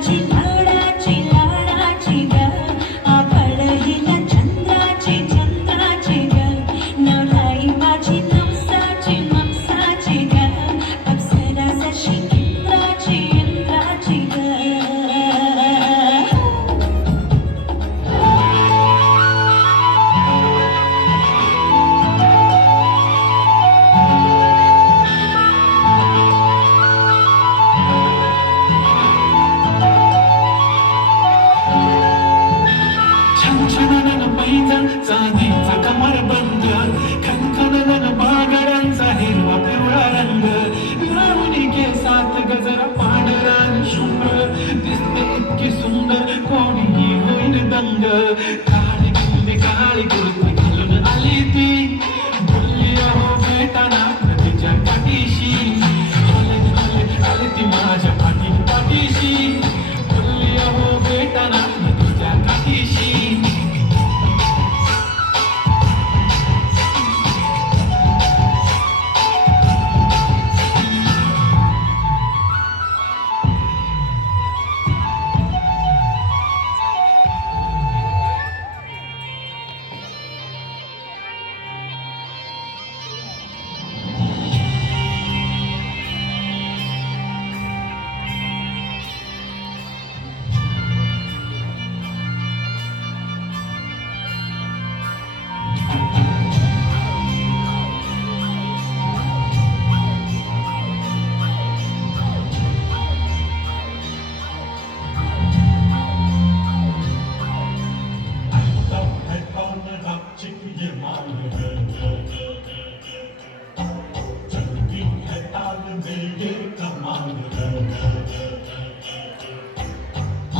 फुलाची झाडाची लाडाची ग आभाळ हिला चंद्राची चंद्राची ग नवलाई माझी नवसाची नवसाची ग अप्सरा जशी इंद्राची इंद्राची ग चांदीचा कमरबंद खनखनन बागड्यांचा हिरवा पिवळा रंग लावणी केसात गजरा पांढरा आणि शुभ्र दिसते इतकी सुंदर कोणीही होईल दंग काळी कुर्ती घालून आली ती बोलली अहो भेटाना नदीच्या काठीशी आली ती माझ्या पाठीशी बोलली अहो भेटाना नदीच्या काठीशी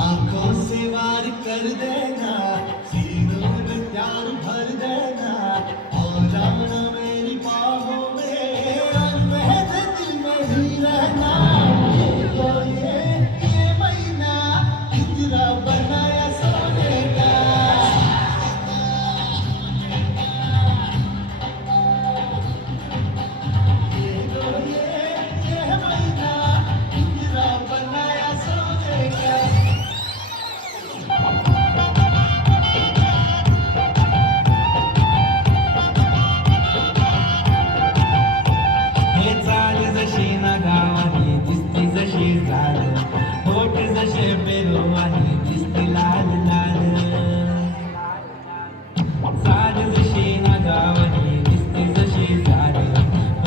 आंखों से वार कर देना सीनों में प्यार भर देना और जाना मेरी बाहों में और मेरे दिल में ही रहना तो ये महीना पिंजरा बनाया सोने का ये महीना पिंजरा बनाया सोने का जशी ना गावानी दिसती जशी झाड होठ जसे पेरवानी दिसती लाल लाल झाड जशी ना गावानी दिसती जशी झाड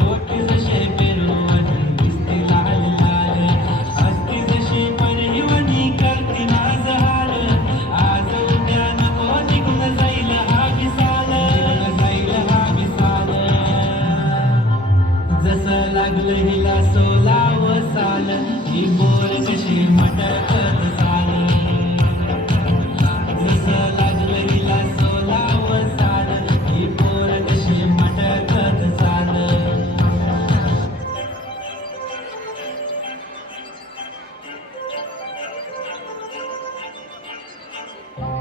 होठ जसे पेरवानी दिसती लाल लाल असती जशी परिवनी करती नाज हाल आज उद्या नको निघून जाईल हा विसाल जसं लागलं हिला सोलाव साल ही बोर कशी मटकत चाल जसं लागलं हिला सोलाव साल ही बोर कशी मटकत चाल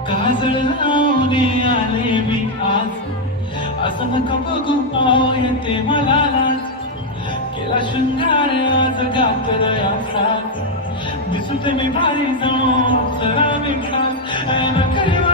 काजळ लावणे आले मी आज असं नका बघू पाव येते मला लाज केला शृंगार आज गातर असा दिसते मी भारी जाऊ जरा मी खास